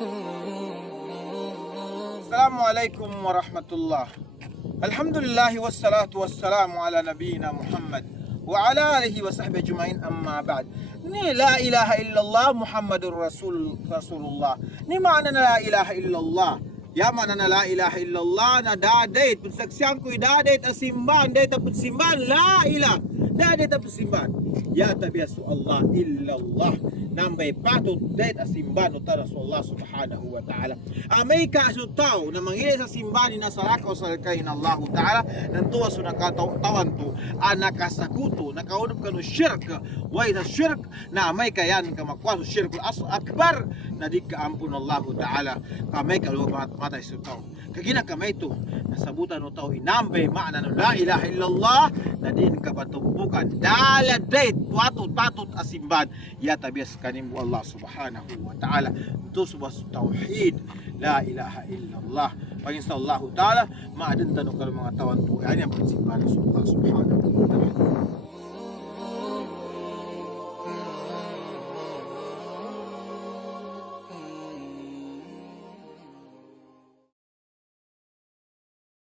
Assalamualaikum warahmatullah. Alhamdulillah wassalatu wassalamu ala nabiyina Muhammad wa ala alihi wa sahbihi ajma'in, amma ba'd. Ni la ilaha illallah Muhammadur Rasulullah. Ni mana na la ilaha illallah. Ya mana na la ilaha illallah na dadait pensaksian ko dadait asimban dait pensimban la ilah. Dadait pensimban. Ya tabiasu Allah illallah. Nambay patut dahil asimban o tara sa Allah subhanahu wa ta'ala. May kaasutaw na manghili sa simban ni nasarakaw sa alkain Allah ta'ala nantuwa sa nakatawan to nakasakuto nakaunop ka no shirk way na shirk na may kayan ka makwaso shirk akbar na di ka ampun Allah ta'ala kamay kaluwa matay sa tao kagina kamay to nasabutan no tao inambay maana no la ilaha illallah na din ka patumpukan dala date patut asimban ya tabias kanim Allah subhanahu wa ta'ala itu sebuah tauhid la ilaha illallah pagin sa Allah ta'ala maadan tanong ka mga tawan to yan ang prinsipal sa Allah subhanahu